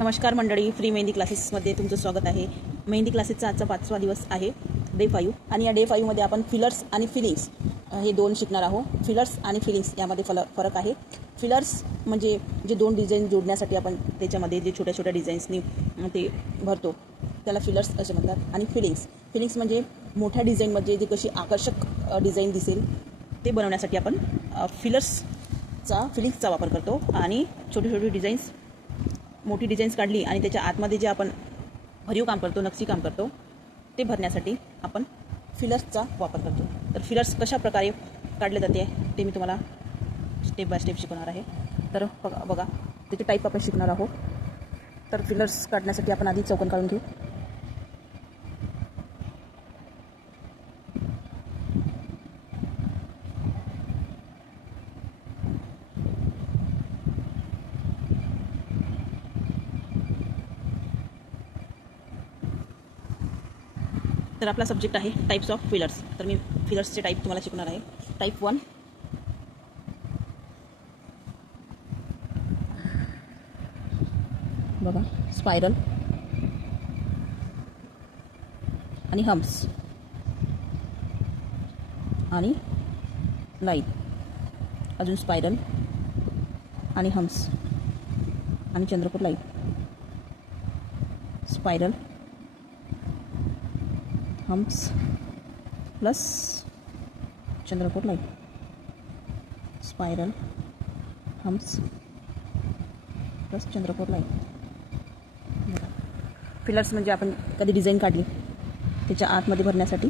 नमस्कार मंडळी, फ्री मेहंदी क्लासेसमध्ये तुमचं स्वागत आहे. मेहंदी क्लासेसचा आजचा 5वा दिवस आहे, डे 5. आणि या डे 5मध्ये आपण फिलर्स आणि फिलिंग्स हे दोन शिकणार आहोत. फिलर्स आणि फिलिंग्स यामध्ये फरक आहे. फिलर्स म्हणजे जे दोन डिझाईन जोडण्यासाठी आपण त्याच्यामध्ये जे छोट्या छोट्या डिझाईन्सनी ते भरतो त्याला फिलर्स असे म्हणतात. आणि फिलिंग्स म्हणजे मोठ्या डिझाईनमध्ये जे कशी आकर्षक डिझाईन दिसेल ते बनवण्यासाठी आपण फिलिंग्सचा वापर करतो. आणि छोटी छोटी डिझाईन्स, मोठी डिझाईन्स काढली आणि त्याच्या आतमध्ये जे आपण भरीव काम करतो, नक्षी काम करतो, ते भरण्यासाठी आपण फिलर्सचा वापर करतो. तर फिलर्स कशा प्रकारे काढले जाते ते मी तुम्हाला स्टेप बाय स्टेप शिकवणार आहे. तर बघा त्याचे टाईप आपण शिकणार आहोत. तर फिलर्स काढण्यासाठी आपण आधी चौकोन काढून घेऊ. तर आपला सब्जेक्ट आहे टाईप्स ऑफ फिलर्स. तर मी फिलर्सचे टाईप तुम्हाला शिकवणार आहे. टाईप 1, बघा, स्पायरल आणि हम्प्स आणि लाईन, अजून स्पायरल आणि हम्प्स आणि Chandrapur line, spiral, humps plus Chandrapur line, spiral, humps plus Chandrapur line. Fillers म्हणजे आपण कधी डिझाईन काढली त्याच्या आतमध्ये भरण्यासाठी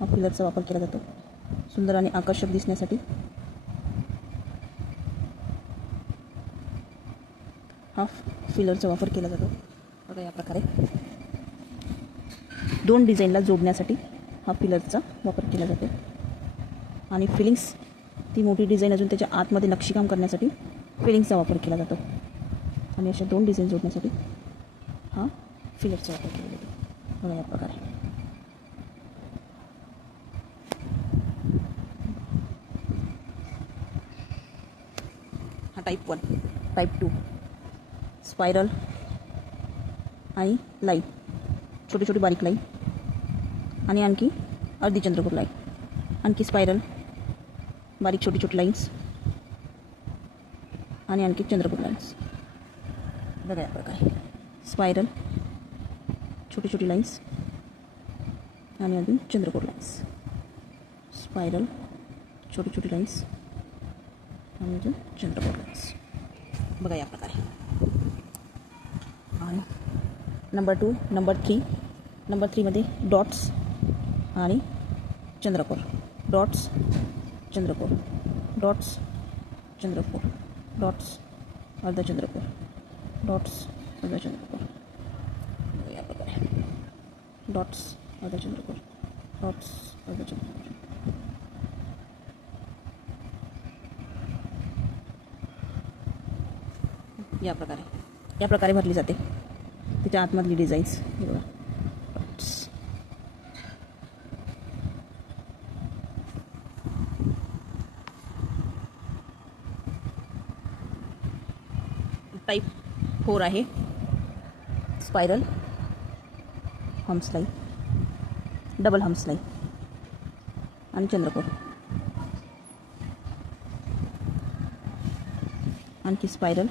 हा फिलरचा वापर केला जातो. सुंदर आणि आकर्षक दिसण्यासाठी हा फिलरचा वापर केला जातो. बघा, या प्रकारे दोन डिझाईनला जोडण्यासाठी हा फिलरचा वापर केला जातो. आणि फिलिंग्स, ती मोठी डिझाईन अजून त्याच्या आतमध्ये नक्षीकाम करण्यासाठी फिलिंग्सचा वापर केला जातो. आणि अशा दोन डिझाईन जोडण्यासाठी हा फिलरचा वापर केला जातो. बघा, या प्रकारे. हा टाईप 1. टाईप 2, स्पायरल आणि लाईन, छोटी छोटी बारीक लाईन आणि आणखी अर्धी चंद्रपूर लाईन, आणखी स्पायरल, बारीक छोटी छोटी लाईन्स आणि आणखी चंद्रपूर लाईन्स. बघा, या प्रकारे स्पायरल, छोटी छोटी लाईन्स आणि अजून चंद्रपूर लाईन्स, स्पायरल, छोटी छोटी लाईन्स आणि अजून चंद्रपूर लाईन्स. बघा, या प्रकारे. आणि नंबर 2, नंबर 3. नंबर 3मध्ये डॉट्स आणि Chandrapur, dots, Chandrapur, dots, Chandrapur, dots, अर्ध चंद्रपूर, डॉट्स, अर्ध चंद्रपूर. या प्रकारे डॉट्स, अर्ध चंद्रपूर, डॉट्स, अर्ध चंद्रपूर. या प्रकारे भरली जाते त्याच्या आतमधली डिझाईन्स. बघा, डॉट्स. टाईप 4 आहे spiral, humps line, double humps line आणि चंद्रपूर, आणखी spiral,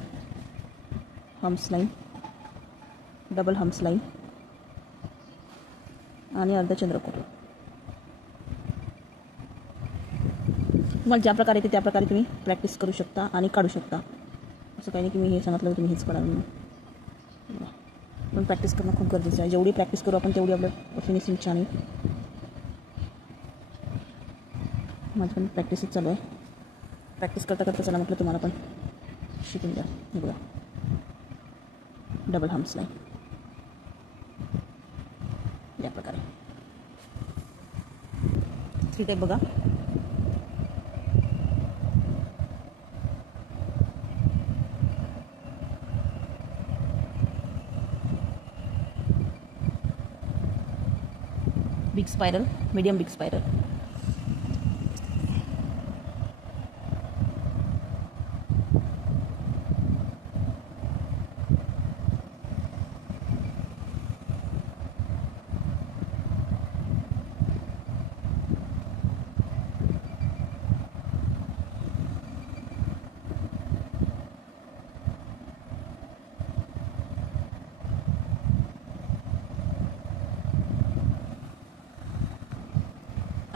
humps line, double humps line आणि अर्ध चंद्रपूर. तुम्हाला ज्या प्रकारे येते त्या प्रकारे तुम्ही प्रॅक्टिस करू शकता आणि काढू शकता. असं काही नाही की मी हे सांगितलं तुम्ही हेच काढा म्हणून. पण प्रॅक्टिस करणं खूप गरजेचं आहे. जेवढी प्रॅक्टिस करू आपण तेवढी आपलं फिनिशिंग छान आहे. माझं पण प्रॅक्टिसच चालू आहे. प्रॅक्टिस करता करता चला म्हटलं तुम्हाला पण शिकून द्या. हे बघा, डबल हम्प्स लाईन, या प्रकारे 3 टाईप. बघा, big spiral, medium big spiral,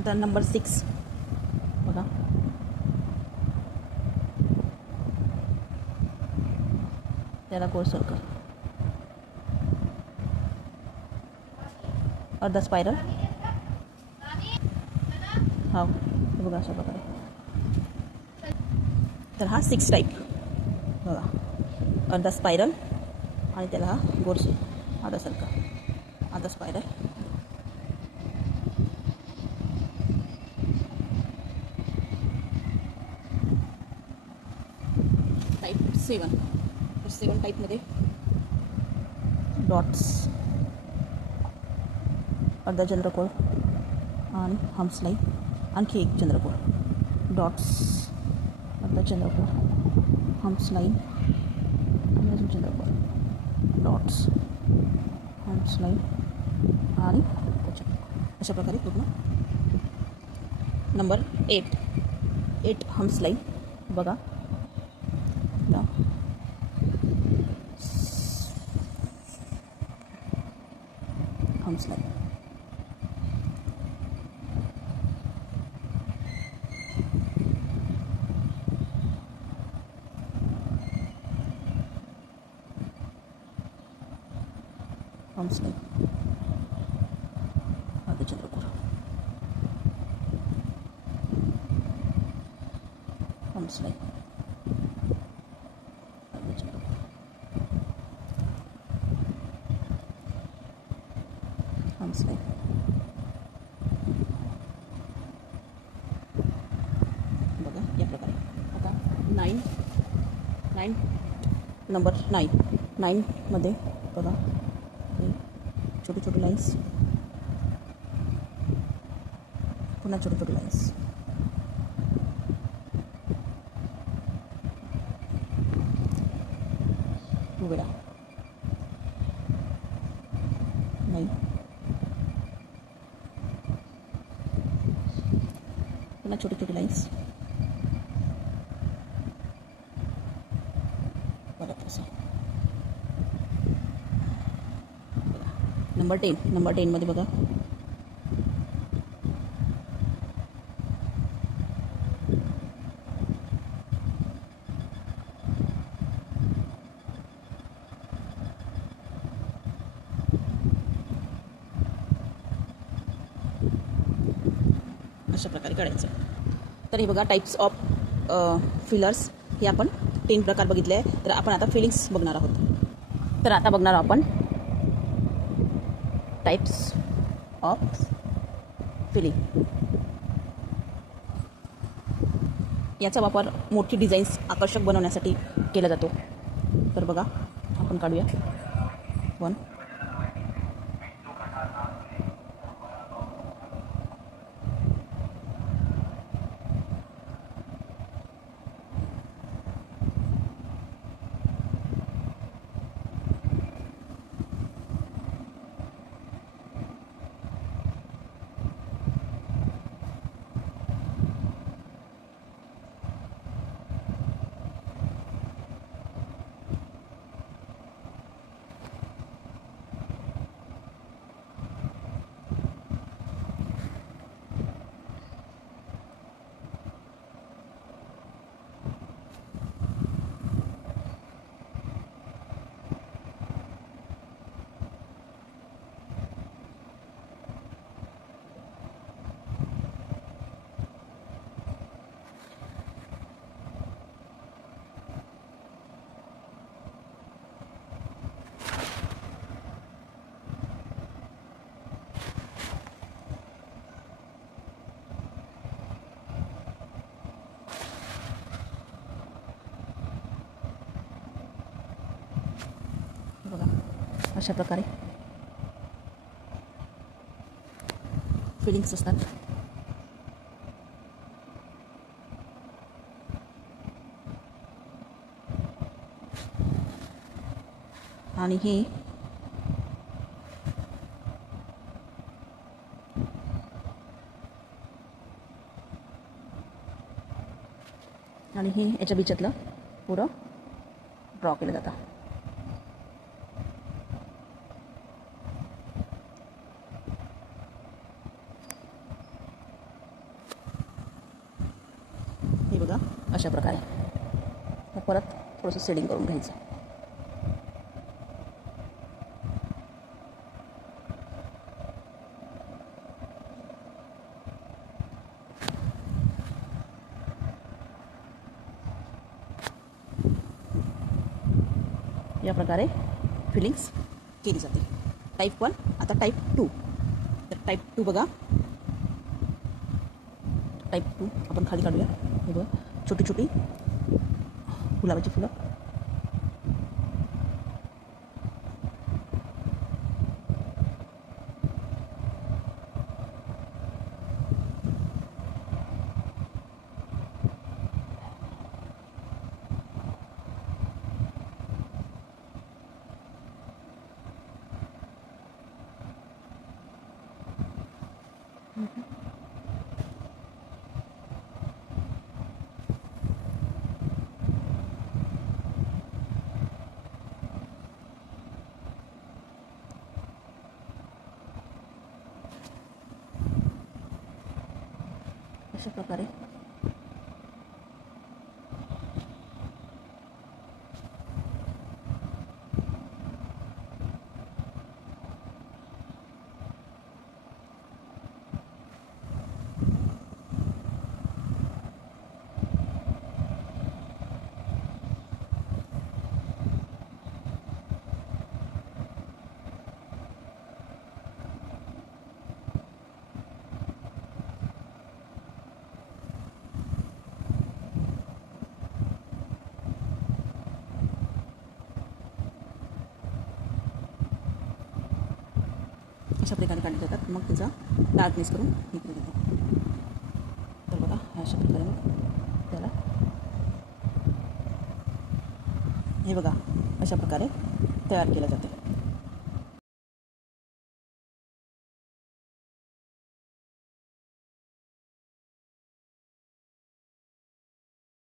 आता नंबर 6 बघा. त्याला गोल सर्कल, अर्ध स्पायरल. हा बघा अशा प्रकारे. तर हा 6 टाईप बघा, अर्ध स्पायरल आणि त्याला हा गोल अर्धा सर्कल, अर्धा स्पायरल. टाईप 7 टाईपमध्ये डॉट्स, अर्धा चंद्रकोर आणि हम्स लाईन, आणखी एक चंद्रकोर, डॉट्स, अर्धा चंद्रकोर, हम्स लाईन आणि अजून चंद्रकोर, डॉट्स, हम्स लाईन आणि अशा प्रकारे पूर्ण. नंबर 8 हम्स लाईन बघा. हम्स लाईन, हम्स लाईन, अर्ध चंद्रकोर, हम्स लाईन, अर्ध चंद्रकोर, हम्स लाईन. बघा या प्रकारे. आता 9 नंबर 9 मध्ये बघा छोटे छोटे लाईन्स, पुन्हा छोटे छोटे लाईन्स, वेळा 9, पुन्हा छोटे छोटे लाईन्स, परत असं. नंबर 10 मध्ये बघा अशा प्रकारे काढायचं. तर हे बघा टाईप्स ऑफ फिलर्स, हे आपण 10 प्रकार बघितले आहे. तर आपण आता फिलिंग्स बघणार आहोत. तर आता बघणार आहोत आपण टाईप्स ऑफ फिलिंग. याचा वापर मोठी डिझाईन्स आकर्षक बनवण्यासाठी केला जातो. तर बघा आपण काढूया. 1, बघा अशा प्रकारे फिलिंग्स असतात. आणि हे याच्या बिचातलं पुरं ड्रॉ केलं जातं. अशा प्रकारे परत थोडंसं शेडिंग करून घ्यायचं. या प्रकारे फिलिंग्स केली जाते. टाईप 1. आता टाईप 2. तर टाईप 2 बघा. टाईप 2 आपण खाली काढूया. हे बघा, छोटी छोटी गुलाबाची फुलं. अशा प्रकारे अशा प्रकारे काढले जातात. मग त्याचा डार्कनेस करून हे केलं जातं. तर बघा, अशा प्रकारे मग त्याला हे बघा अशा प्रकारे तयार केलं जाते.